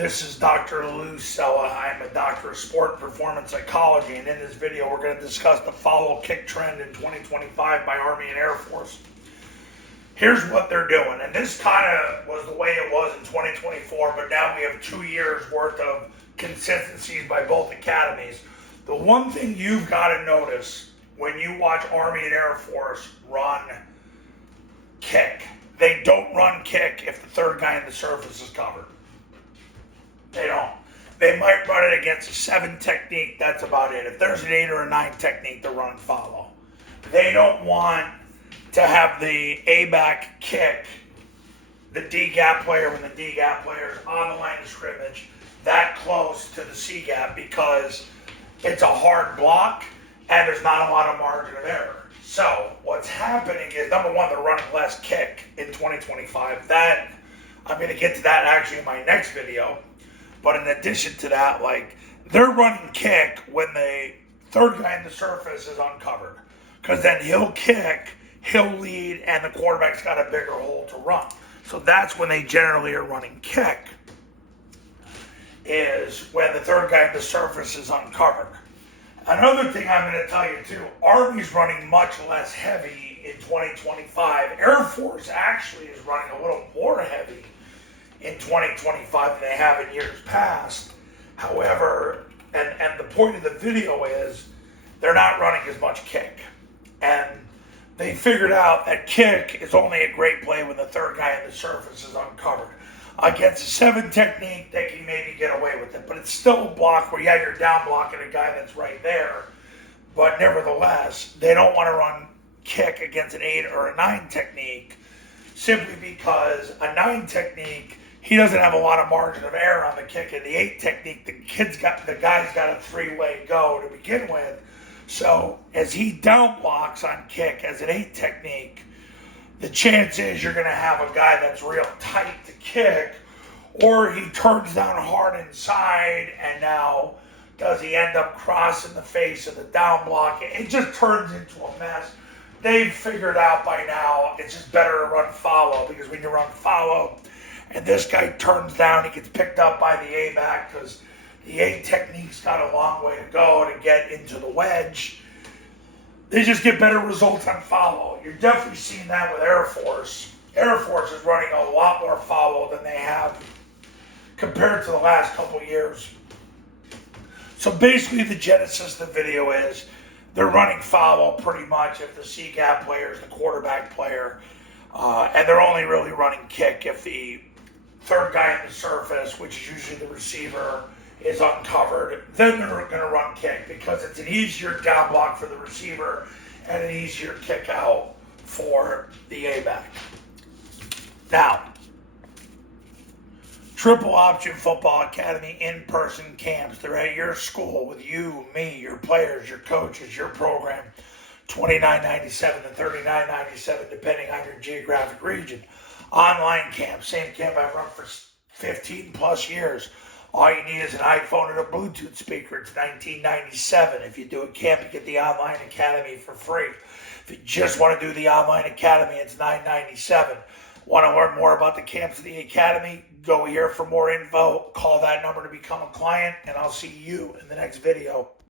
This is Dr. Cella. I'm a doctor of sport and performance psychology, and in this video we're going to discuss the follow kick trend in 2025 by Army and Air Force. Here's what they're doing, and this kind of was the way it was in 2024, but now we have 2 years worth of consistencies by both academies. The one thing you've got to notice when you watch Army and Air Force run kick, they don't run kick if the third guy in the surface is covered. They don't. They might run it against a 7 technique. That's about it. If there's an 8 or a 9 technique, they're running follow. They don't want to have the A-back kick the D-gap player when the D-gap player is on the line of scrimmage that close to the C-gap because it's a hard block and there's not a lot of margin of error. So what's happening is, number one, they're running less kick in 2025. That I'm going to get to that actually in my next video. But in addition to that, they're running kick when the third guy in the surface is uncovered. Because then he'll kick, he'll lead, and the quarterback's got a bigger hole to run. So that's when they generally are running kick, is when the third guy in the surface is uncovered. Another thing I'm going to tell you too, Army's running much less heavy in 2025. Air Force actually is running a little more heavy in 2025 than they have in years past. However, and the point of the video is they're not running as much kick. And they figured out that kick is only a great play when the third guy in the surface is uncovered. Against a 7 technique, they can maybe get away with it, but it's still a block where, yeah, you're down blocking a guy that's right there. But nevertheless, they don't want to run kick against an 8 or a 9 technique simply because a 9 technique, he doesn't have a lot of margin of error on the kick. In the 8 technique, the guy's got a 3-way go to begin with. So as he down blocks on kick as an 8 technique, the chance is you're going to have a guy that's real tight to kick, or he turns down hard inside, and now does he end up crossing the face of the down block? It just turns into a mess. They've figured out by now it's just better to run follow, because when you run follow and this guy turns down, he gets picked up by the A-back because the A technique's got a long way to go to get into the wedge. They just get better results on follow. You're definitely seeing that with Air Force. Air Force is running a lot more follow than they have compared to the last couple years. So basically the genesis of the video is they're running follow pretty much if the C-gap player is the quarterback player. And they're only really running kick if the third guy in the surface, which is usually the receiver, is uncovered. Then they're going to run kick because it's an easier down block for the receiver and an easier kick out for the A-back. Now, Triple Option Football Academy in-person camps. They're at your school with you, me, your players, your coaches, your program. $29.97 to $39.97 depending on your geographic region. Online camp, same camp I've run for 15 plus years. All you need is an iPhone and a Bluetooth speaker. It's $19.97. If you do a camp, you get the online academy for free. If you just want to do the online academy, it's $9.97. Want to learn more about the camps of the academy? Go here for more info. Call that number to become a client, and I'll see you in the next video.